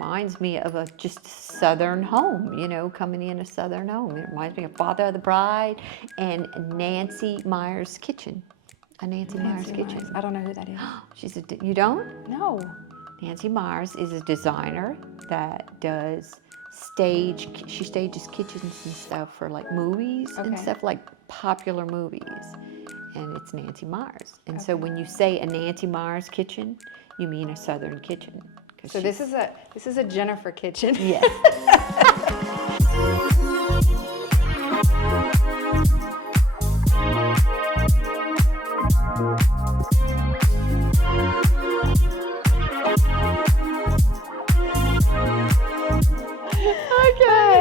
reminds me of a just southern home, you know, coming in a southern home. It reminds me of Father of the Bride and Nancy Meyer's Kitchen. A Nancy Meyer's Kitchen. I don't know who that is. You don't? No. Nancy Meyer's is a designer that does she stages kitchens and stuff for like movies and stuff, like popular movies. And it's Nancy Meyer's. And so when you say a Nancy Meyer's kitchen, you mean a southern kitchen. So this is a Jennifer kitchen. Yes.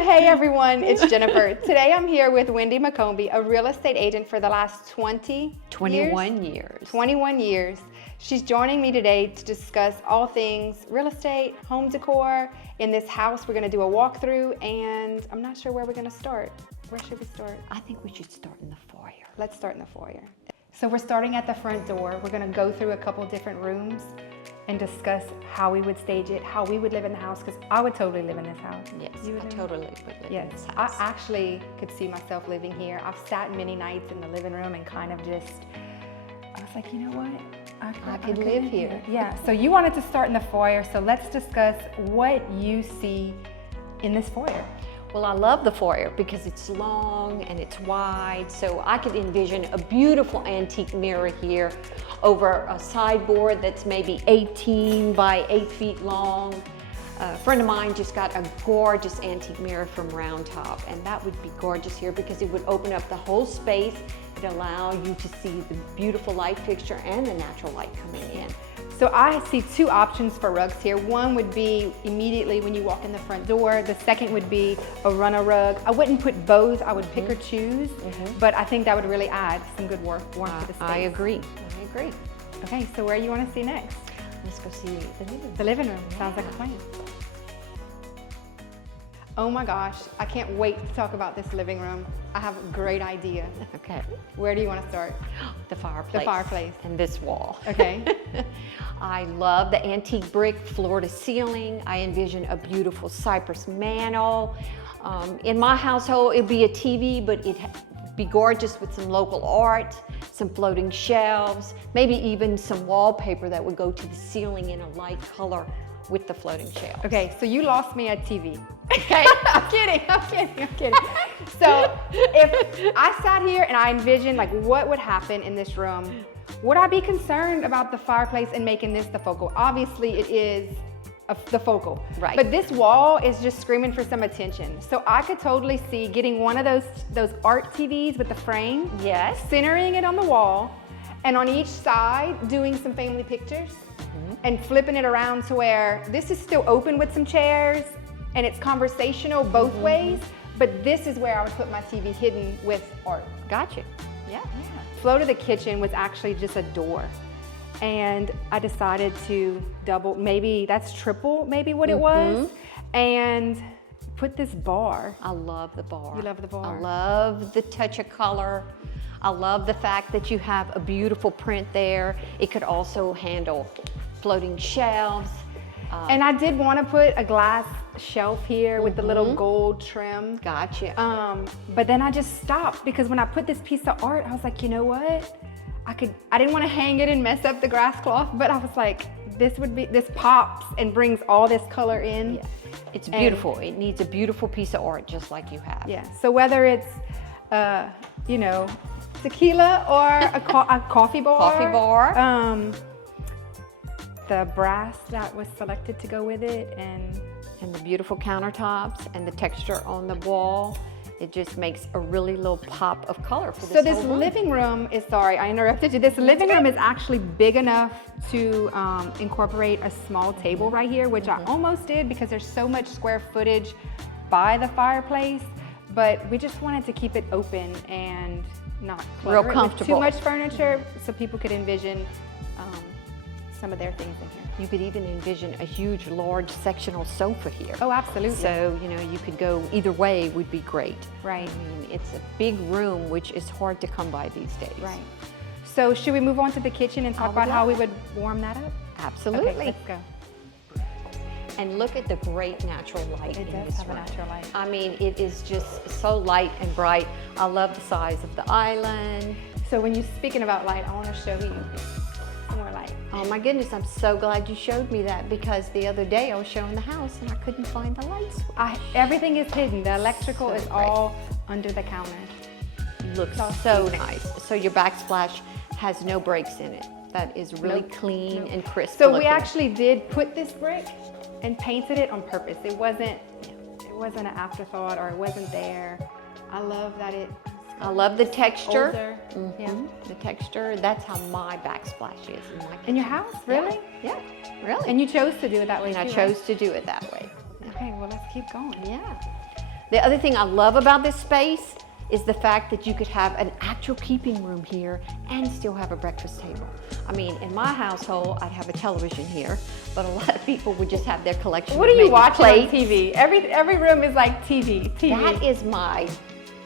Hey everyone, it's Jennifer. Today I'm here with Wendy McCombie, a real estate agent for the last 21 years. 21 years. She's joining me today to discuss all things real estate, home decor. In this house, we're gonna do a walkthrough, and I'm not sure where we're gonna start. Where should we start? I think we should start in the foyer. Let's start in the foyer. So we're starting at the front door. We're gonna go through a couple different rooms and discuss how we would stage it, how we would live in the house, because I would totally live in this house. Yes, I totally would live in this I house. actually could see myself living here. I've sat many nights in the living room and kind of just, I was like, you know what? I could live here. Yeah, so you wanted to start in the foyer, so let's discuss what you see in this foyer. Well, I love the foyer because it's long and it's wide, so I could envision a beautiful antique mirror here over a sideboard that's maybe 18 by 8 feet long. A friend of mine just got a gorgeous antique mirror from Round Top, and that would be gorgeous here because it would open up the whole space. It'd allow you to see the beautiful light fixture and the natural light coming in. So I see two options for rugs here. One would be immediately when you walk in the front door. The second would be a runner rug. I wouldn't put both, I would pick or choose, but I think that would really add some good warmth to the space. I agree. Okay, so where you want to see next? Let's go see the living room. The living room, sounds like a plan. Oh my gosh, I can't wait to talk about this living room. I have a great idea. Okay. Where do you want to start? The fireplace. The fireplace. And this wall. Okay. I love the antique brick floor to ceiling. I envision a beautiful cypress mantel. In my household, it'd be a TV, but it'd be gorgeous with some local art, some floating shelves, maybe even some wallpaper that would go to the ceiling in a light color with the floating shelves. Okay, so you lost me at TV. Okay, I'm kidding. So if I sat here and I envisioned like what would happen in this room, would I be concerned about the fireplace and making this the focal? Obviously it is the focal. Right. But this wall is just screaming for some attention. So I could totally see getting one of those art TVs with the frame. Yes. Centering it on the wall, and on each side doing some family pictures and flipping it around to where this is still open with some chairs and it's conversational both ways, but this is where I would put my TV hidden with art. Gotcha. Yeah. Flow to the kitchen was actually just a door. And I decided to double, maybe that's triple, maybe what it was, and put this bar. I love the bar. You love the bar? I love the touch of color. I love the fact that you have a beautiful print there. It could also handle floating shelves. And I did want to put a glass shelf here with the little gold trim. Gotcha. But then I just stopped because when I put this piece of art, I was like, you know what? I didn't want to hang it and mess up the grass cloth, but I was like, this pops and brings all this color in. Yeah. It's beautiful. It needs a beautiful piece of art just like you have. Yeah, so whether it's, you know, tequila or a coffee bar. The brass that was selected to go with it, and the beautiful countertops and the texture on the wall. It just makes a really little pop of color for this So this whole room. living room is, sorry, I interrupted you. This living room is actually big enough to incorporate a small table right here, which I almost did because there's so much square footage by the fireplace, but we just wanted to keep it open and not clutter Real it with comfortable. too much furniture so people could envision some of their things in here. You could even envision a huge, large sectional sofa here. Oh, absolutely. So, you know, you could go either way would be great. Right. I mean, it's a big room, which is hard to come by these days. Right. So should we move on to the kitchen and talk about how we would warm that up? Absolutely. Okay, let's go. And look at the great natural light It in does this have a room. natural light. I mean, it is just so light and bright. I love the size of the island. So when you're speaking about light, I want to show you some more light. Oh my goodness, I'm so glad you showed me that, because the other day I was showing the house and I couldn't find the light switch. Everything is hidden. The electrical So is great. all under the counter. Looks So so cute. nice. So your backsplash has no breaks in it. That is really Nope. clean and crisp So looking. we actually did put this brick and painted it on purpose. It wasn't an afterthought, or it wasn't there. I love that it. I love the texture. Older. Yeah. The texture, that's how my backsplash is in my kitchen. In your house, really? Yeah, really. And you chose to do it that way And I too, chose to do it that way. right? Okay, well let's keep going. Yeah. The other thing I love about this space is the fact that you could have an actual keeping room here and still have a breakfast table. I mean, in my household, I'd have a television here, but a lot of people would just have their collection What of are you maybe watching plates. on TV? Every room is like TV. That is my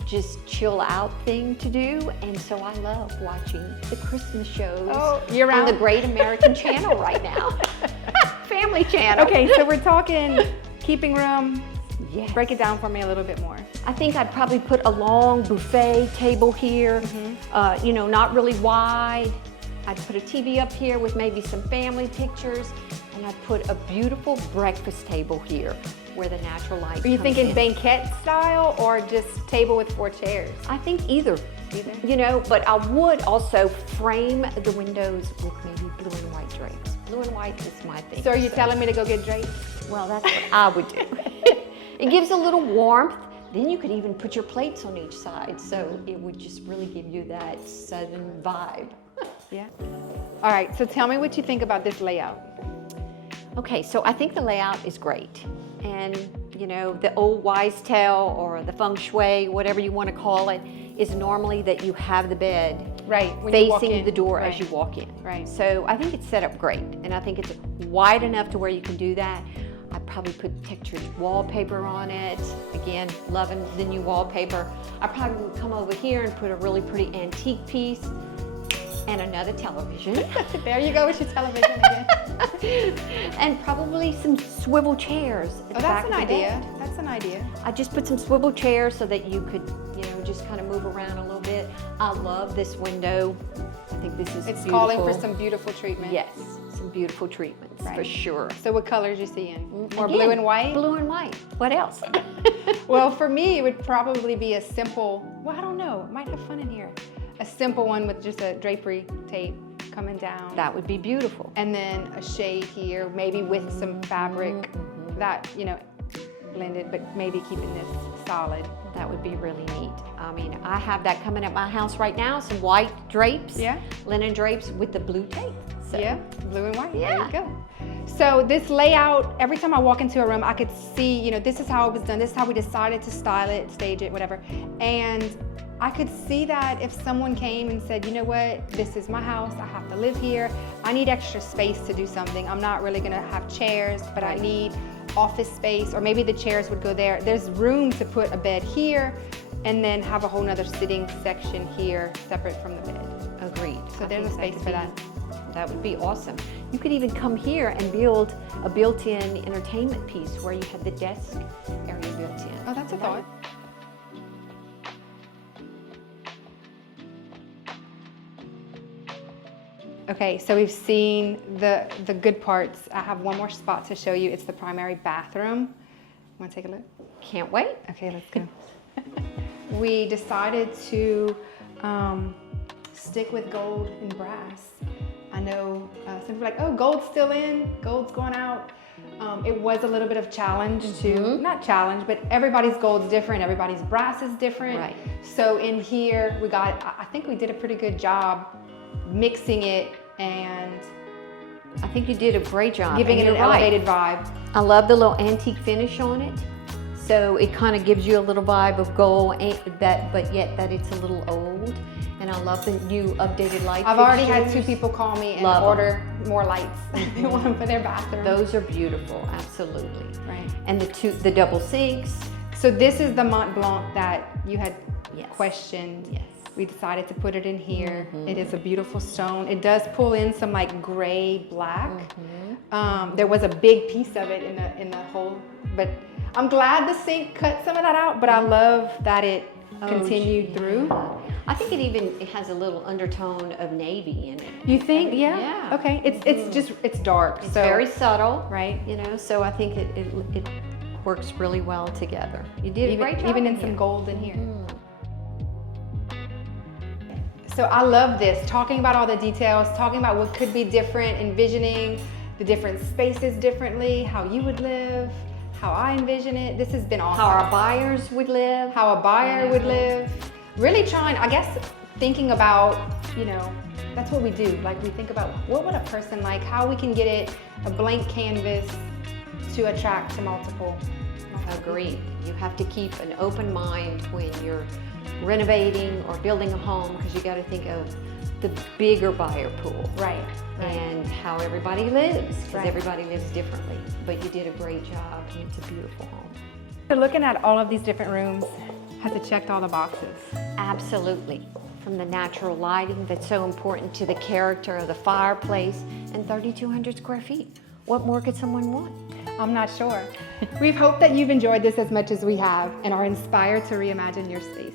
just chill out thing to do, and so I love watching the Christmas shows year on round? the Great American Channel right now. Family Channel. Okay, so we're talking keeping room. Yes. Break it down for me a little bit more. I think I'd probably put a long buffet table here, Mm-hmm. you know, not really wide. I'd put a TV up here with maybe some family pictures, and I'd put a beautiful breakfast table here where the natural light Are you comes thinking in. banquet style or just table with 4 chairs? I think either. Either? You know, but I would also frame the windows with maybe blue and white drapes. Blue and white is my thing. So are you telling me to go get drapes? Well, that's what I would do. It gives a little warmth. Then you could even put your plates on each side, so it would just really give you that southern vibe. Yeah. All right, so tell me what you think about this layout. Okay, so I think the layout is great. And, you know, the old wise tale or the feng shui, whatever you want to call it, is normally that you have the bed Right, when you walk facing in. the door Right. as you walk in. Right. So I think it's set up great, and I think it's wide enough to where you can do that. I'd probably put textured wallpaper on it. Again, loving the new wallpaper. I probably would come over here and put a really pretty antique piece and another television. There you go with your television again. And probably some swivel chairs at Oh, the back that's an of the idea. bed. That's an idea. I just put some swivel chairs so that you could, you know, just kind of move around a little bit. I love this window. I think this is It's beautiful. calling for some beautiful treatment. Yes, some beautiful treatments for Right. sure. So what colors you seeing? More Again, blue and white? Blue and white. What else? Well, for me, it would probably be a simple, well, I don't know, it might have fun in here. A simple one with just a drapery tape coming down. That would be beautiful. And then a shade here, maybe with some fabric that, you know, blended, but maybe keeping this solid. That would be really neat. I mean, I have that coming at my house right now, some white drapes, Yeah. linen drapes with the blue tape. So, Yeah, blue and white, there Yeah. you go. So this layout, every time I walk into a room, I could see, you know, this is how it was done, this is how we decided to style it, stage it, whatever. And I could see that if someone came and said, you know what, this is my house, I have to live here, I need extra space to do something. I'm not really gonna have chairs, but I Right. need office space, or maybe the chairs would go there. There's room to put a bed here and then have a whole nother sitting section here separate from the bed. Agreed. So I there's a think space could for be- that. That would be awesome. You could even come here and build a built-in entertainment piece where you have the desk area built in. Oh, that's a thought. Okay, so we've seen the good parts. I have one more spot to show you. It's the primary bathroom. Want to take a look? Can't wait. Okay, let's go. We decided to stick with gold and brass. I know some people are like, oh, gold's still in, gold's going out. It was a little bit of challenge to, not challenge, but everybody's gold's different, everybody's brass is different. Right. So in here, we got, I think we did a pretty good job mixing it and I think you did a great job. giving it and an you're right. elevated vibe. I love the little antique finish on it. So it kind of gives you a little vibe of gold, but yet that it's a little old. And I love the new updated light I've already had 2 fixtures. people call me and Love 'em. order more lights. They want them for their bathroom. Those are beautiful, absolutely. Right. And the double sinks. So this is the Mont Blanc that you had Yes. questioned. Yes. We decided to put it in here. It is a beautiful stone. It does pull in some like gray black. There was a big piece of it in the hole, but I'm glad the sink cut some of that out, but I love that it continued through. I think it has a little undertone of navy in it. You think? Yeah. Yeah. Okay. It's dark. It's very subtle, right. You know, so I think it works really well together. You did a great job. Even in some gold in here. So I love this, talking about all the details, talking about what could be different, envisioning the different spaces differently, how you would live, how I envision it. This has been awesome. How our buyers would live. How a buyer would live. Really trying, I guess, thinking about, you know, that's what we do. Like we think about what would a person like, how we can get it a blank canvas to attract to multiple. Agreed. You have to keep an open mind when you're renovating or building a home, because you got to think of the bigger buyer pool. Right. And how everybody lives, because Right. everybody lives differently. But you did a great job, and it's a beautiful home. So looking at all of these different rooms, has it checked all the boxes? Absolutely. From the natural lighting that's so important to the character of the fireplace, and 3,200 square feet. What more could someone want? I'm not sure. We've hoped that you've enjoyed this as much as we have and are inspired to reimagine your space.